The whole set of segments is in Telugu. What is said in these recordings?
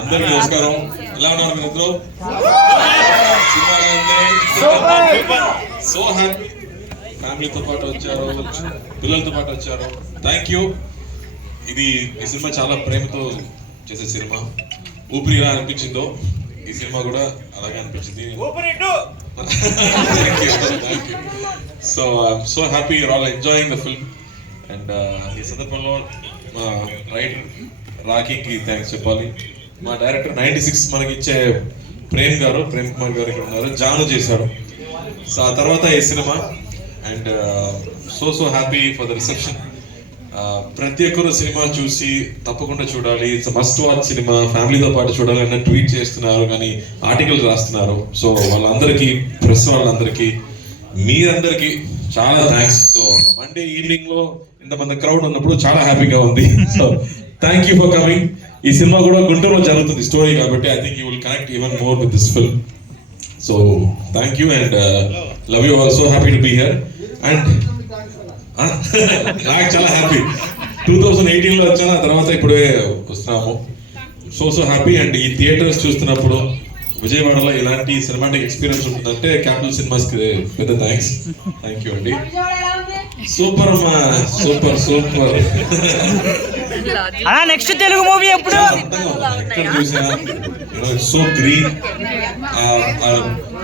అందరికీ నమస్కారం. ఎలా ఉన్నారు మీరు? సో హ్యాపీ ఫ్యామిలీతో పాటు వచ్చారు, పిల్లలతో పాటు వచ్చారు. Thank you. ఈ సినిమా చాలా ప్రేమతో చేసే సినిమా. ఊపిరి ఎలా అనిపించిందో ఈ సినిమా కూడా అలాగే అనిపించింది. So happy your all enjoying the film. And ఈ సందర్భంలో మా రైటర్ రాకీకి థ్యాంక్స్ చెప్పాలి. మా డైరెక్టర్ 96 మనకి ఇచ్చే ప్రేమ్ కుమార్ గారు ఇక్కడ ఉన్నారు. జాను చేశారు. సో ఆ తర్వాత ఈ cinema and so happy for the reception. ప్రతి ఒక్కరు సినిమా చూసి తప్పకుండా చూడాలి, ఇట్స్ మస్ట్ వాచ్ సినిమా, ఫ్యామిలీతో పాటు చూడాలి అన్న ట్వీట్ చేస్తున్నారు, కానీ ఆర్టికల్ రాస్తున్నారు. సో వాళ్ళందరికీ, ప్రెస్ వాళ్ళందరికీ, మీరందరికీ చాలా థ్యాంక్స్. సో మండే ఈవినింగ్ లో ఇంతమంది క్రౌడ్ ఉన్నప్పుడు చాలా హ్యాపీగా ఉంది. So thank you for coming. ఈ సినిమా కూడా గుంటూరులో జరుగుతుంది స్టోరీ కాబట్టి I think you will connect even more with this film. So thank you and love you all. So happy to be here. And నాకు చాలా హ్యాపీ. 2018 లో వచ్చాను, ఆ తర్వాత ఇప్పుడే వస్తున్నాము. So happy. అండ్ ఈ థియేటర్స్ చూస్తున్నప్పుడు విజయవాడలో ఇలాంటి సినిమాటిక్ ఎక్స్పీరియన్స్ ఉంటుందంటే క్యాపిటల్ సినిమాస్ కి పెద్ద థ్యాంక్స్. థ్యాంక్ యూ అండి. సూపర్ అమ్మా, సూపర్. నెక్స్ట్ తెలుగు మూవీ ఎప్పుడు? ఎక్కడ చూసినా సో గ్రీన్.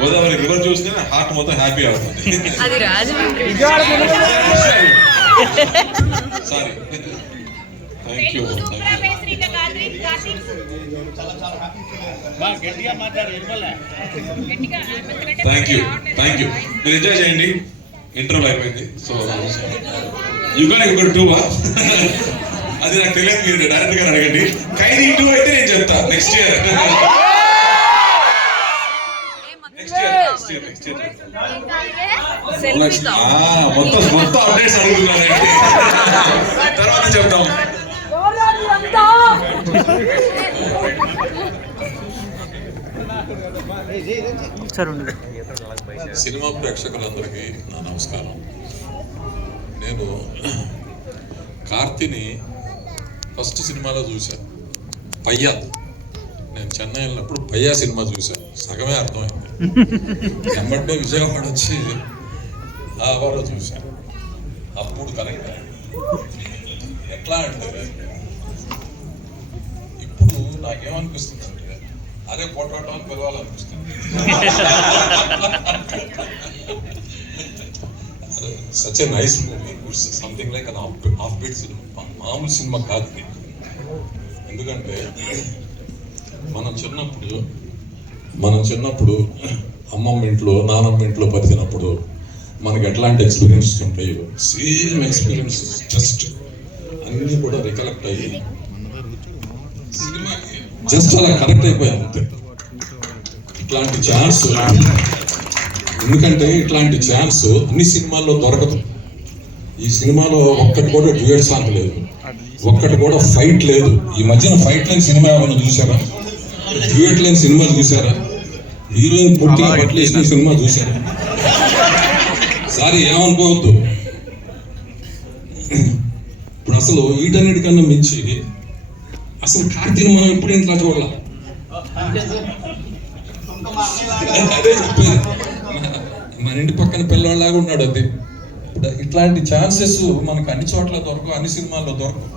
గోదావరి రివర్ చూస్తే హార్ట్ మొత్తం హ్యాపీ అవుతుంది. Sorry. Thank you. Thank you. మీరు ఎంజాయ్ చేయండి. ఇంటర్వ్యూ అయిపోయింది. సో యుగాని ఒకటి 2 అది నాకు తెలియదు, మీరు డైరెక్ట్ గా అడగండి. ఖైదీ 2 అయితే నేను చెప్తా నెక్స్ట్ ఇయర్. మొత్తం అప్డేట్స్ అడుగుతున్నానండి, తర్వాత చెప్తాం. సినిమా ప్రేక్షకులందరికీ నా నమస్కారం. నేను కార్తీని ఫస్ట్ సినిమాలో చూశాను, పయ్యా. నేను చెన్నై వెళ్ళినప్పుడు పయ్యా సినిమా చూశాను, సగమే అర్థమైంది. వెంబడే విజయవాడ వచ్చి ఆ వారు చూశాను, అప్పుడు కరెక్ట్. ఎట్లా అంటే ఇప్పుడు నాకేమనిపిస్తుంది అంటే అదే పోటాటం అని పిలవాలనిపిస్తుంది. Such a nice movie, something like half beat cinema, మామూలు సినిమా కాదు ఇది. ఎందుకంటే మనం చిన్నప్పుడు అమ్మమ్మ ఇంట్లో, నానమ్మ ఇంట్లో బతికినప్పుడు మనకి ఎట్లాంటి ఎక్స్పీరియన్సెస్ ఉంటాయో సేమ్ ఎక్స్పీరియన్స్ జస్ట్ అన్నీ కూడా రికలెక్ట్ అయ్యి సినిమాకి జస్ట్ అలా కరెక్ట్ అయిపోయాను అంతే. ఇట్లాంటి ఛాన్స్, ఎందుకంటే ఇట్లాంటి ఛాన్స్ అన్ని సినిమాల్లో దొరకదు. ఈ సినిమాలో ఒక్కటి కూడా డ్యూయట్ సాంగ్ లేదు, ఒక్కటి కూడా ఫైట్ లేదు. ఈ మధ్యన ఫైట్ లేని సినిమా ఏమైనా చూసారా? డ్యూయట్ లేని సినిమా చూసారా? హీరోయిన్ పుట్టిన బట్టలు వేసిన సినిమా చూసారా? సారీ ఏమనుకోవద్దు. ఇప్పుడు అసలు వీటన్నిటికన్నా మించి అసలు కార్తీని మనం ఎప్పుడు ఇంట్లో చూడాల. అదే చెప్పేది, మన ఇంటి పక్కన పిల్లవాళ్ళలాగా ఉన్నాడు. అది ఇట్లాంటి ఛాన్సెస్ మనకు అన్ని చోట్ల దొరకవు, అన్ని సినిమాల్లో దొరకవు.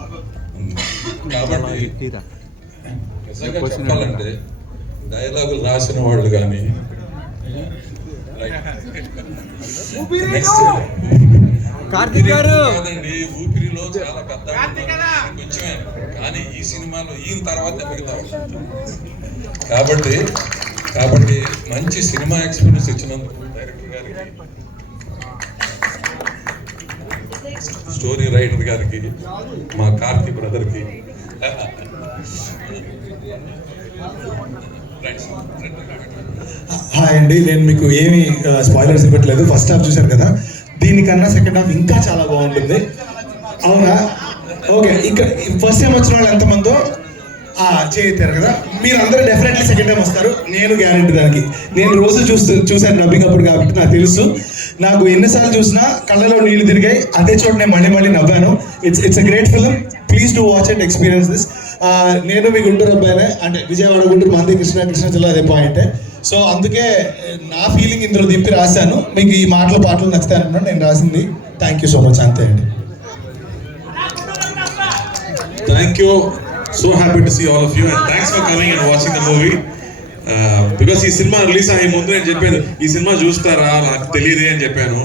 కాబట్టి నిజంగా చెప్పాలంటే డైలాగులు రాసిన వాళ్ళు కానీ ఊపిరిలో చాలా పెద్ద కొంచెమే, కానీ ఈ సినిమాలో ఈయన తర్వాత మిగతా. కాబట్టి మంచి సినిమా ఎక్స్పీరియన్స్ ఇచ్చినందుకు డైరెక్టర్ గారికి, స్టోరీ రైటర్ గారికి, మా కార్తీ బ్రదర్కి, హాయ్ అండి. నేను మీకు ఏమి స్పాయిలర్స్ ఇవ్వట్లేదు. ఫస్ట్ హాఫ్ చూశారు కదా, దీనికన్నా సెకండ్ హాఫ్ ఇంకా చాలా బాగుంటుంది. అవునా? ఓకే. ఇక్కడ ఫస్ట్ టైం వచ్చిన వాళ్ళు ఎంతమందో చేయతారు కదా, మీరు అందరూ డెఫినెట్లీ సెకండ్ టైం వస్తారు, నేను గ్యారెంటీ దానికి. నేను రోజు చూశాను డబ్బింగ్ అప్పుడు కాబట్టి నాకు తెలుసు. నాకు ఎన్నిసార్లు చూసినా కళ్ళలో నీళ్లు తిరిగాయి, అదే చోట నేను మళ్ళీ నవ్వాను. It's a great film, please to watch and experience this. నేను మీ గుంటూరు అబ్బాయినే, అంటే విజయవాడ గుంటూరు మంది కృష్ణా జిల్లా అదే పాయింటే. సో అందుకే నా ఫీలింగ్ ఇందులో దింపి రాశాను. మీకు ఈ పాటలు నచ్చుతాయి అనుకున్నాను, నేను రాసింది. థ్యాంక్ యూ సో మచ్, అంతే అండి. Thank you, so happy to see all of you and thanks for coming and watching the movie. Because ఈ సినిమా రిలీజ్ అయ్యే ముందు నేను చెప్పాను ఈ సినిమా చూస్తారా నాకు తెలియదే అని చెప్పాను.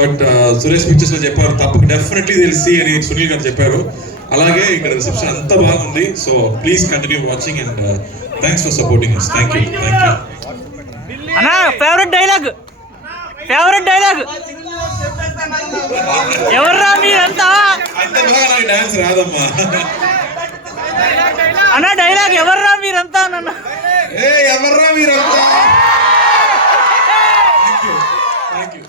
బట్ సురేష్ పిక్చర్స్ లో చెప్పారు తప్పక డెఫినెట్లీ తెలిసి అని సునీల్ గారు చెప్పారు. అలాగే ఇక్కడ రిసెప్షన్ అంత బాగుంది. So please continue watching and thanks for supporting us. Thank you. అన్నా ఫేవరెట్ డైలాగ్ ఎవర్రా మీరంతా అంత బాగా నాకు డాన్స్ రాదమ్మా. అన్నా డైలాగ్ ఎవర్రా మీరంతా అన్న. ఏ ఎవర్రా మీరంతా. Thank you.